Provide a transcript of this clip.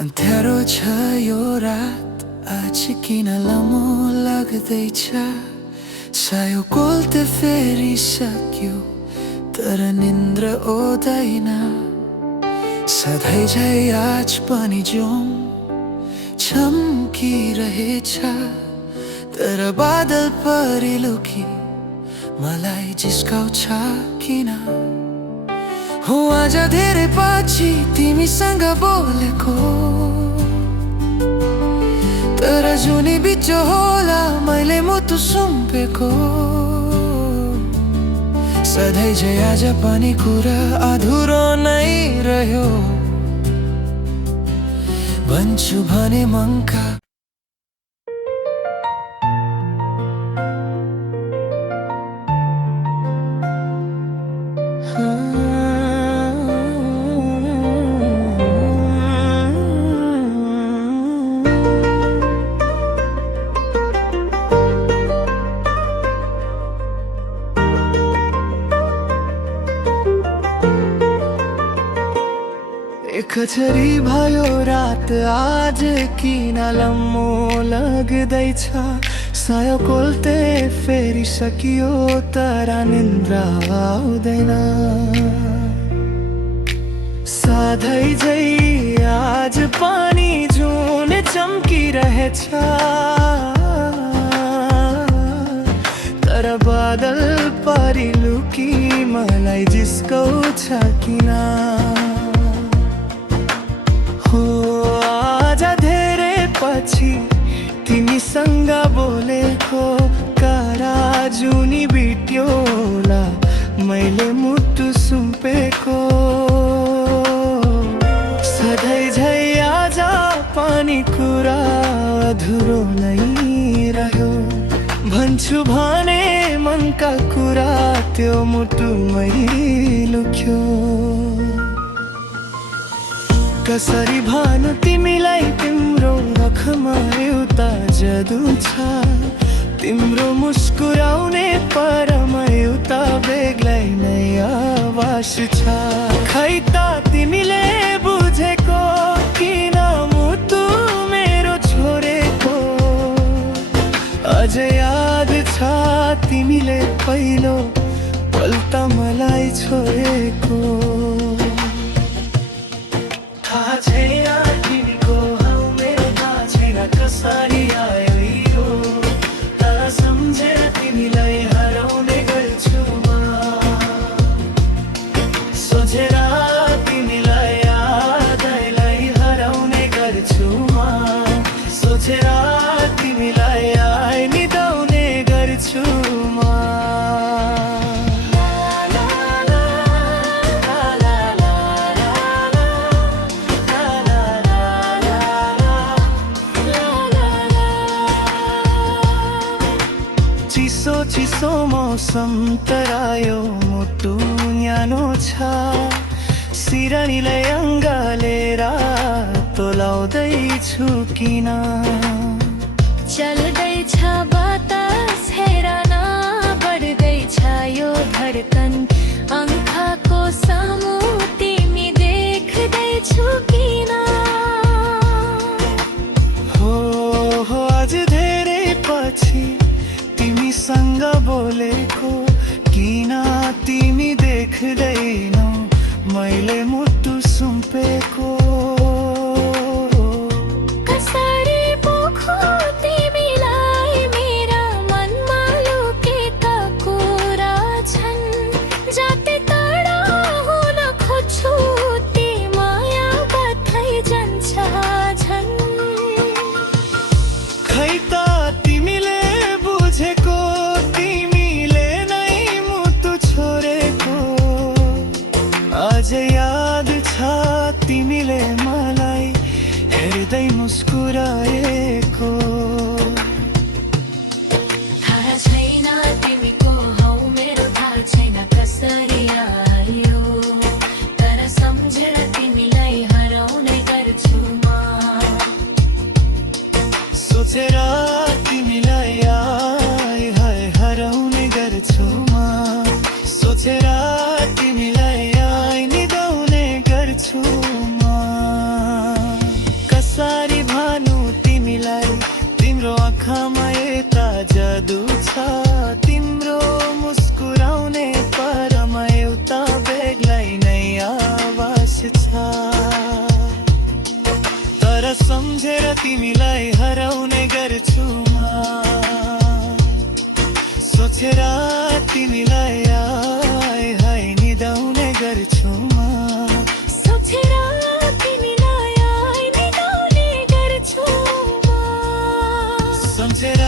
अँध्यारो छ यो रात आज किन लामो लाग्दैछ सायो कोल्ते फेरिसक्यो तर निन्द्र ओदैन सधैँ झै आज पनि जाउँ चम्किरहेछ तर बादल परिलुकी मलाई जिस्काउँछ किन हो आज धेरै पछि तिमीसँग बोलेको तर जुनी बिचो होला मैले मुटु सुम्पेको सधैँ झै आज पनि कुरा अधुरो नै रह्यो भन्छु भने मङ्का कचरी भयो रात आज किन लम्मो लाग्दैछ सायो कोल्ते फेरिसक्यो तर निन्द्रा आउँदैन सधैँ झै आज पनि जुन चम्किरहेछ तर बादल परिलुकी मलाई जिस्काउँछ किन हो आज धेरै पछि तिमीसँग बोलेको कारा जुनी बिट्योला मैले मुटु सुम्पेको सधैँ झै आज पनि कुरा अधुरो नै रह्यो भन्छु भने मनका कुरा त्यो मुटुमै लुक्यो कसरी भानु तिमीलाई तिम्रो आँखामा एउटा जादु छ तिम्रो मुस्कुराउने परमा एउटा बेग्लै नै आवाज छ खै त तिमीले बुझेको किन मुटु मेरो छोडेको अझ याद छ तिमीले पहिलो पल्ट मलाई छोडेको थाहा छैन तिमीको हौ मेरो थाहा छैन कसरी आयो यो तर सम्झेर तिमीलाई हराउने गर्छु म सोचेर तिमीलाई यादलाई हराउने गर्छु म सोचेर तिमीलाई निदाउने गर्छु म चिसो मौसम तरायो मुटु न्यानो छ सिरानीलाई अङ्गालेर तोलाउँदैछु किन चल्दैछ बातास हेरन बढ्दैछ यो धड्कन आँखाको सामु तिमी देख्दैछु किन हो आज धेरै पछि तिमीसँग बोलेको किन तिमी देख्दैनौ मैले मुटु सुम्पेको कसरी पोखो तिमीलाई मेरा मनमा लुकेका कुरा छन् जति टाढा हुन खोज्छु ती माया बत्दै जान्छ झन् खै त तिमीले बुझेको तिमीले नै मुटु छोडेको अझ याद छ तिमीले मलाई हेर्दै मुस्कुराएको थाहा छैन तिमीको हौ मेरो थाहा छैन कसरी आयो तर सम्झेर तिमीलाई हराउने गर्छु म सोचेर तिमीलाई हराउने गर्छु म तिमीलाई हराउने गर्छु म सोचेर तिमीलाई हाय निदाउने गर्छु म सोचेर तिमीलाई निदाउने गर्छु म सम्झेर